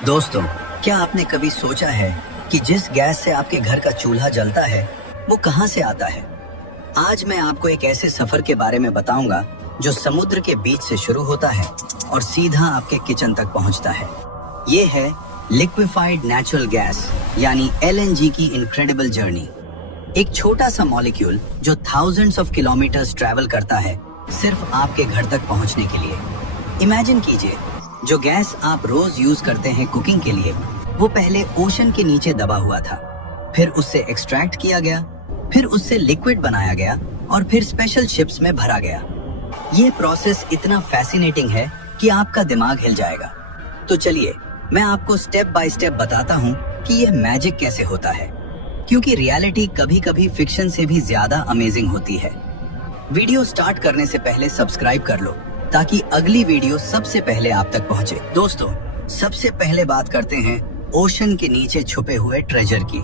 दोस्तों, क्या आपने कभी सोचा है कि जिस गैस से आपके घर का चूल्हा जलता है वो कहां से आता है? आज मैं आपको एक ऐसे सफर के बारे में बताऊंगा जो समुद्र के बीच से शुरू होता है और सीधा आपके किचन तक पहुंचता है। ये है लिक्विफाइड नेचुरल गैस यानी एलएनजी की इनक्रेडिबल जर्नी। एक छोटा सा मॉलिक्यूल जो थाउजेंड्स ऑफ किलोमीटर्स ट्रैवल करता है सिर्फ आपके घर तक पहुंचने के लिए। इमेजिन कीजिए, जो गैस आप रोज यूज करते हैं कुकिंग के लिए, वो पहले ओशन के नीचे दबा हुआ था, फिर उससे एक्सट्रैक्ट किया गया, फिर उससे लिक्विड बनाया गया और फिर स्पेशल शिप्स में भरा गया। ये प्रोसेस इतना फैसिनेटिंग है कि आपका दिमाग हिल जाएगा। तो चलिए मैं आपको स्टेप बाय स्टेप बताता हूँ कि यह मैजिक कैसे होता है, क्योंकि रियलिटी कभी कभी फिक्शन से भी ज्यादा अमेजिंग होती है। वीडियो स्टार्ट करने से पहले सब्सक्राइब कर लो ताकि अगली वीडियो सबसे पहले आप तक पहुंचे। दोस्तों, सबसे पहले बात करते हैं ओशन के नीचे छुपे हुए ट्रेजर की।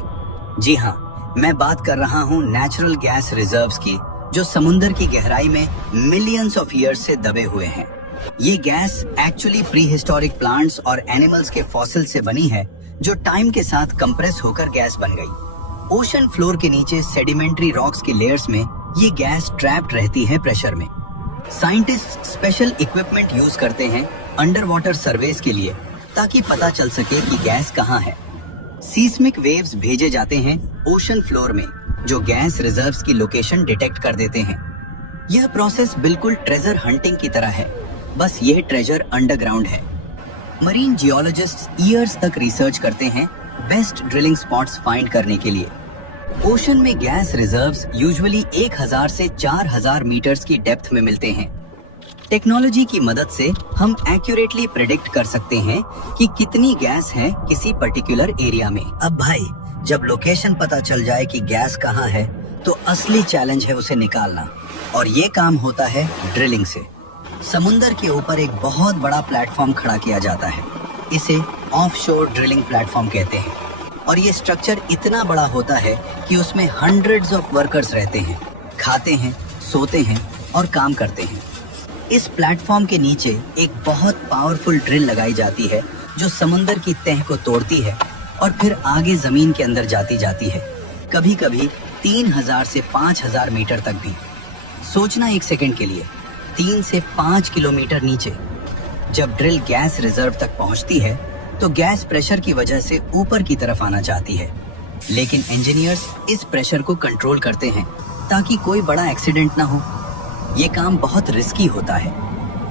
जी हाँ, मैं बात कर रहा हूँ नेचुरल गैस रिजर्व्स की, जो समुद्र की गहराई में मिलियंस ऑफ ईयर्स से दबे हुए हैं। ये gas actually pre historic plants और एनिमल्स के फॉसिल से बनी है, जो टाइम के साथ कंप्रेस होकर गैस बन गई। ओशन फ्लोर के नीचे सेडिमेंट्री रॉक्स के लेयर्स में ये गैस ट्रैप्ड रहती है प्रेशर में। साइंटिस्ट स्पेशल इक्विपमेंट यूज करते हैं अंडर वाटर सर्वेस के लिए, ताकि पता चल सके कि गैस कहाँ है। सीस्मिक वेव्स भेजे जाते हैं ओशन फ्लोर में, जो गैस रिजर्व्स की लोकेशन डिटेक्ट कर देते हैं। यह प्रोसेस बिल्कुल ट्रेजर हंटिंग की तरह है, बस यह ट्रेजर अंडरग्राउंड है। मरीन जियोलॉजिस्ट्स ईयर्स तक रिसर्च करते हैं बेस्ट ड्रिलिंग स्पॉट्स फाइंड करने के लिए। ओशन में गैस रिजर्व्स यूजुअली 1000 से 4000 मीटर्स की डेप्थ में मिलते हैं। टेक्नोलॉजी की मदद से हम एक्यूरेटली प्रेडिक्ट कर सकते हैं कि कितनी गैस है किसी पर्टिकुलर एरिया में। अब भाई, जब लोकेशन पता चल जाए कि गैस कहाँ है, तो असली चैलेंज है उसे निकालना, और ये काम होता है ड्रिलिंग से। समुंदर के ऊपर एक बहुत बड़ा प्लेटफॉर्म खड़ा किया जाता है। इसे ऑफशोर ड्रिलिंग प्लेटफॉर्म कहते हैं, और ये स्ट्रक्चर इतना बड़ा होता है कि उसमें हंड्रेड्स ऑफ वर्कर्स रहते हैं, खाते हैं, सोते हैं और काम करते हैं। इस प्लेटफॉर्म के नीचे एक बहुत पावरफुल ड्रिल लगाई जाती है, जो समंदर की तह को तोड़ती है और फिर आगे जमीन के अंदर जाती है, कभी कभी 3000 से 5000 मीटर तक भी। सोचना एक सेकंड के लिए, 3 से 5 किलोमीटर नीचे। जब ड्रिल गैस रिजर्व तक पहुंचती है तो गैस प्रेशर की वजह से ऊपर की तरफ आना चाहती है, लेकिन इंजीनियर्स इस प्रेशर को कंट्रोल करते हैं ताकि कोई बड़ा एक्सीडेंट ना हो। ये काम बहुत रिस्की होता है।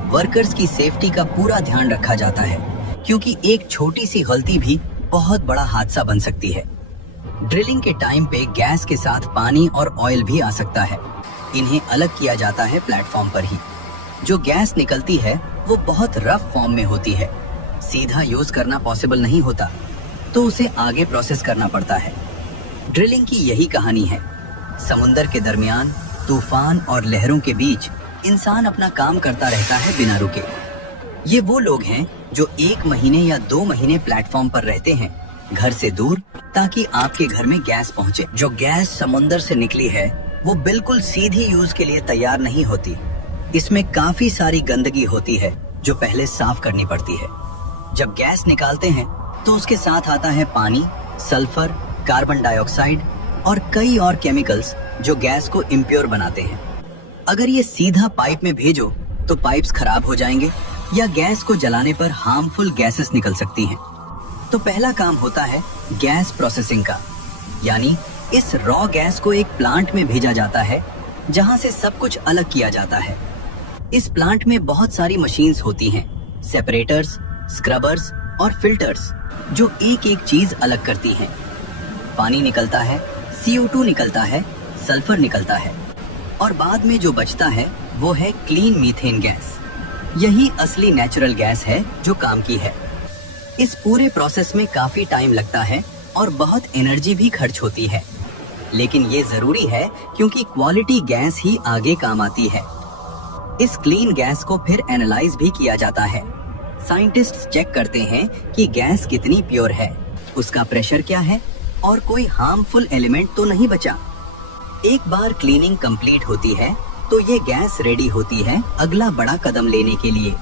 वर्कर्स की सेफ्टी का पूरा ध्यान रखा जाता है, क्योंकि एक छोटी सी गलती भी बहुत बड़ा हादसा बन सकती है। ड्रिलिंग के टाइम पे गैस के साथ पानी और ऑयल भी आ सकता है। इन्हें अलग किया जाता है प्लेटफॉर्म पर ही। जो गैस निकलती है वो बहुत रफ फॉर्म में होती है, सीधा यूज करना पॉसिबल नहीं होता, तो उसे आगे प्रोसेस करना पड़ता है। ड्रिलिंग की यही कहानी है। समुंदर के दरमियान तूफान और लहरों के बीच इंसान अपना काम करता रहता है बिना रुके। ये वो लोग हैं जो 1 महीने या 2 महीने प्लेटफॉर्म पर रहते हैं, घर से दूर, ताकि आपके घर में गैस पहुंचे। जो गैस समुंदर से निकली है वो बिल्कुल सीधी यूज के लिए तैयार नहीं होती। इसमें काफी सारी गंदगी होती है जो पहले साफ करनी पड़ती है। जब गैस निकालते हैं तो उसके साथ आता है पानी, सल्फर, कार्बन डाइऑक्साइड और कई और केमिकल्स जो गैस को इम्प्योर बनाते हैं। अगर ये सीधा पाइप में भेजो तो पाइप्स खराब हो जाएंगे या गैस को जलाने पर हार्मफुल गैसेस निकल सकती हैं। तो पहला काम होता है गैस प्रोसेसिंग का, यानी इस रॉ गैस को एक प्लांट में भेजा जाता है, जहां से सब कुछ अलग किया जाता है। इस प्लांट में बहुत सारी मशीन्स होती हैं, सेपरेटर्स, स्क्रबर्स और फिल्टर्स, जो एक एक चीज अलग करती हैं। पानी निकलता है, CO2 निकलता है, सल्फर निकलता है, और बाद में जो बचता है वो है क्लीन मीथेन गैस। यही असली नेचुरल गैस है जो काम की है। इस पूरे प्रोसेस में काफी टाइम लगता है और बहुत एनर्जी भी खर्च होती है, लेकिन ये जरूरी है क्योंकि क्वालिटी गैस ही आगे काम आती है। इस क्लीन गैस को फिर एनालाइज भी किया जाता है। साइंटिस्ट्स चेक करते हैं कि गैस कितनी प्योर है, उसका प्रेशर क्या है और कोई हार्मफुल एलिमेंट तो नहीं बचा। एक बार क्लीनिंग कंप्लीट होती है तो ये गैस रेडी होती है अगला बड़ा कदम लेने के लिए।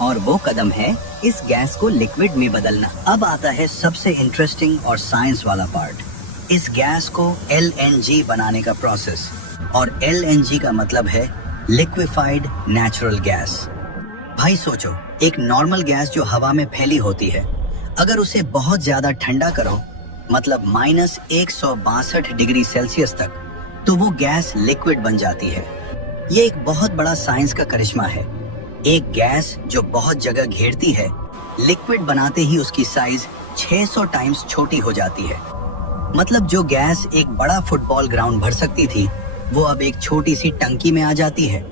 और वो कदम है इस गैस को लिक्विड में बदलना। अब आता है सबसे इंटरेस्टिंग और साइंस वाला पार्ट, इस गैस को LNG बनाने का प्रोसेस। और LNG का मतलब है लिक्विफाइड नेचुरल गैस। भाई सोचो, एक नॉर्मल गैस जो हवा में फैली होती है, अगर उसे बहुत ज्यादा ठंडा करो, मतलब -162 डिग्री सेल्सियस तक, तो वो गैस लिक्विड बन जाती है। ये एक बहुत बड़ा साइंस का करिश्मा है। एक गैस जो बहुत जगह घेरती है, लिक्विड बनाते ही उसकी साइज 600 टाइम्स छोटी हो जाती है। मतलब जो गैस एक बड़ा फुटबॉल ग्राउंड भर सकती थी, वो अब एक छोटी सी टंकी में आ जाती है।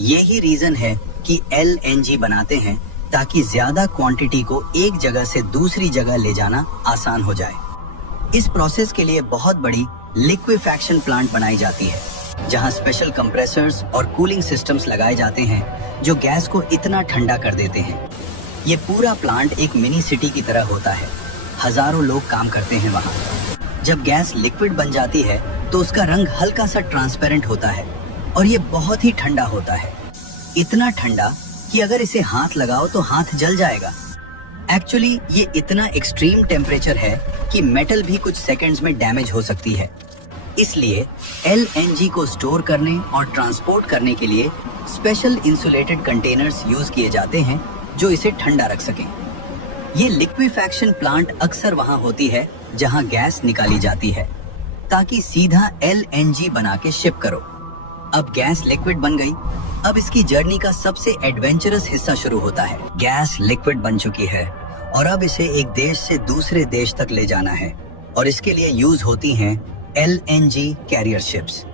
यही रीजन है कि LNG बनाते हैं, ताकि ज्यादा क्वांटिटी को एक जगह से दूसरी जगह ले जाना आसान हो जाए। इस प्रोसेस के लिए बहुत बड़ी लिक्विफैक्शन प्लांट बनाई जाती है, जहां स्पेशल कंप्रेसर्स और कूलिंग सिस्टम्स लगाए जाते हैं जो गैस को इतना ठंडा कर देते हैं। ये पूरा प्लांट एक मिनी सिटी की तरह होता है। हजारों लोग काम करते हैं वहाँ। जब गैस लिक्विड बन जाती है तो उसका रंग हल्का सा ट्रांसपेरेंट होता है और ये बहुत ही ठंडा होता है। इतना ठंडा कि अगर इसे हाथ लगाओ तो हाथ जल जाएगा। एक्चुअली ये इतना एक्सट्रीम टेम्परेचर है कि मेटल भी कुछ सेकंड्स में डैमेज हो सकती है। इसलिए LNG को स्टोर करने और ट्रांसपोर्ट करने के लिए स्पेशल इंसुलेटेड कंटेनर्स यूज किए जाते हैं जो इसे ठंडा रख सकें। ये लिक्विफैक्शन प्लांट अक्सर वहां होती है जहां गैस निकाली जाती है, ताकि सीधा LNG बना के शिप करो। अब गैस लिक्विड बन गई। अब इसकी जर्नी का सबसे एडवेंचरस हिस्सा शुरू होता है। गैस लिक्विड बन चुकी है और अब इसे एक देश से दूसरे देश तक ले जाना है, और इसके लिए यूज होती हैं LNG कैरियर शिप्स।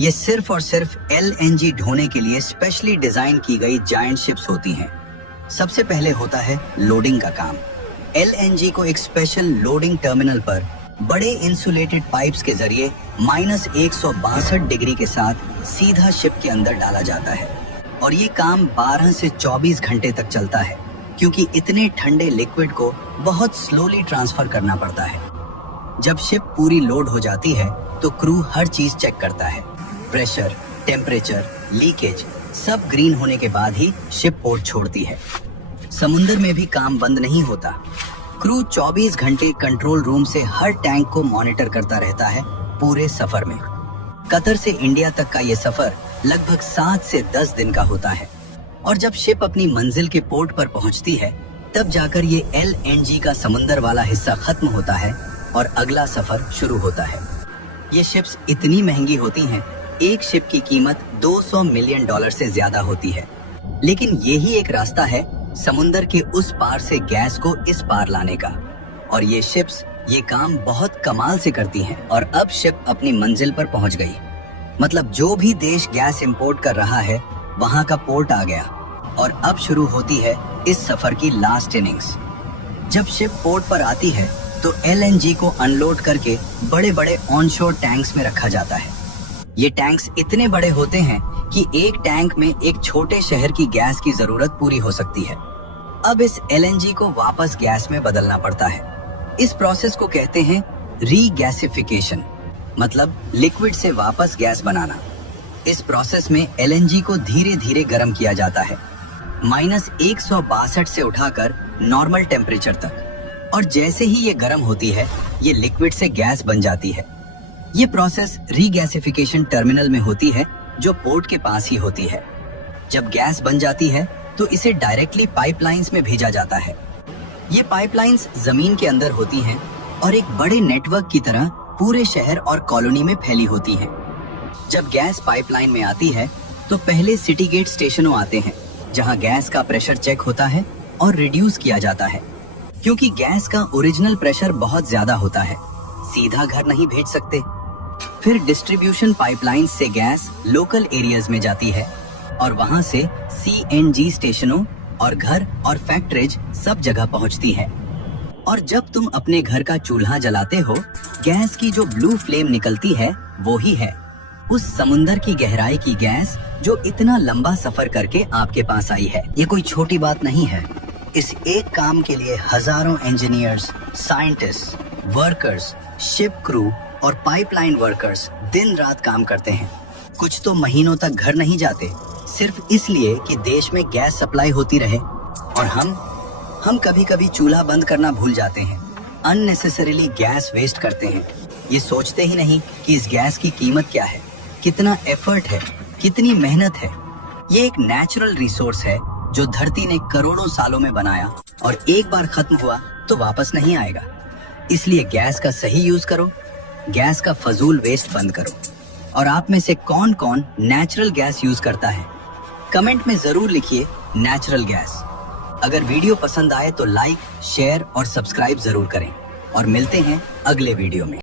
ये सिर्फ और सिर्फ LNG ढोने के लिए स्पेशली डिजाइन की गई जायंट शिप्स होती हैं। सबसे पहले होता है लोडिंग का काम। LNG को एक स्पेशल लोडिंग टर्मिनल पर बड़े इंसुलेटेड पाइप्स के जरिए -162 डिग्री के साथ सीधा शिप के अंदर डाला जाता है, और ये काम 12 से 24 घंटे तक चलता है, क्योंकि इतने ठंडे लिक्विड को बहुत स्लोली ट्रांसफर करना पड़ता है। जब शिप पूरी लोड हो जाती है तो क्रू हर चीज चेक करता है। प्रेशर, टेम्परेचर, लीकेज सब ग्रीन होने के बाद ही शिप पोर्ट छोड़ती है। समुंदर में भी काम बंद नहीं होता। क्रू 24 घंटे कंट्रोल रूम से हर टैंक को मॉनिटर करता रहता है पूरे सफर में। कतर से इंडिया तक का ये सफर लगभग 7 से 10 दिन का होता है, और जब शिप अपनी मंजिल के पोर्ट पर पहुंचती है, तब जाकर ये LNG का समुंदर वाला हिस्सा खत्म होता है और अगला सफर शुरू होता है। ये शिप्स इतनी महंगी होती हैं, एक शिप की कीमत $200 मिलियन से ज्यादा होती है। लेकिन यही एक रास्ता है समुंदर के उस पार से गैस को इस पार लाने का, और ये शिप्स ये काम बहुत कमाल से करती हैं। और अब शिप अपनी मंजिल पर पहुंच गई। मतलब जो भी देश गैस इंपोर्ट कर रहा है, वहां का पोर्ट आ गया, और अब शुरू होती है इस सफर की लास्ट इनिंग्स। जब शिप पोर्ट पर आती है तो LNG को अनलोड करके बड़े बड़े ऑनशोर टैंक्स में रखा जाता है। ये टैंक्स इतने बड़े होते हैं कि एक टैंक में एक छोटे शहर की गैस की जरूरत पूरी हो सकती है। अब इस LNG को वापस गैस में बदलना पड़ता है। इस प्रोसेस को कहते हैं रीगैसिफिकेशन, मतलब लिक्विड से वापस गैस बनाना। इस प्रोसेस में LNG को धीरे धीरे गर्म किया जाता है, -162 से उठाकर नॉर्मल टेम्परेचर तक, और जैसे ही ये गर्म होती है, ये लिक्विड से गैस बन जाती है। ये प्रोसेस रीगैसिफिकेशन टर्मिनल में होती है, जो पोर्ट के पास ही होती है। जब गैस बन जाती है तो इसे डायरेक्टली पाइपलाइंस में भेजा जाता है। ये पाइपलाइंस जमीन के अंदर होती हैं और एक बड़े नेटवर्क की तरह पूरे शहर और कॉलोनी में फैली होती हैं। जब गैस पाइपलाइन में आती है तो पहले सिटी गेट स्टेशनों आते हैं, जहां गैस का प्रेशर चेक होता है और रिड्यूस किया जाता है, क्योंकि गैस का ओरिजिनल प्रेशर बहुत ज्यादा होता है, सीधा घर नहीं भेज सकते। फिर डिस्ट्रीब्यूशन पाइपलाइन से गैस लोकल एरियाज में जाती है, और वहां से CNG स्टेशनों और घर और फैक्ट्रीज सब जगह पहुंचती है। और जब तुम अपने घर का चूल्हा जलाते हो, गैस की जो ब्लू फ्लेम निकलती है, वो ही है उस समुंदर की गहराई की गैस जो इतना लंबा सफर करके आपके पास आई है। ये कोई छोटी बात नहीं है। इस एक काम के लिए हजारों engineers, scientist, workers, ship crew और पाइपलाइन वर्कर्स दिन रात काम करते हैं। कुछ तो महीनों तक घर नहीं जाते, सिर्फ इसलिए कि देश में गैस सप्लाई होती रहे। और हम कभी कभी चूल्हा बंद करना भूल जाते हैं, अननेसेसरीली गैस वेस्ट करते हैं। ये सोचते ही नहीं कि इस गैस की कीमत क्या है, कितना एफर्ट है, कितनी मेहनत है। ये एक नेचुरल रिसोर्स है जो धरती ने करोड़ों सालों में बनाया और एक बार खत्म हुआ तो वापस नहीं आएगा। इसलिए गैस का सही यूज करो, गैस का फजूल वेस्ट बंद करो। और आप में से कौन कौन नेचुरल गैस यूज करता है, कमेंट में जरूर लिखिए नेचुरल गैस। अगर वीडियो पसंद आए तो लाइक, शेयर और सब्सक्राइब जरूर करें और मिलते हैं अगले वीडियो में।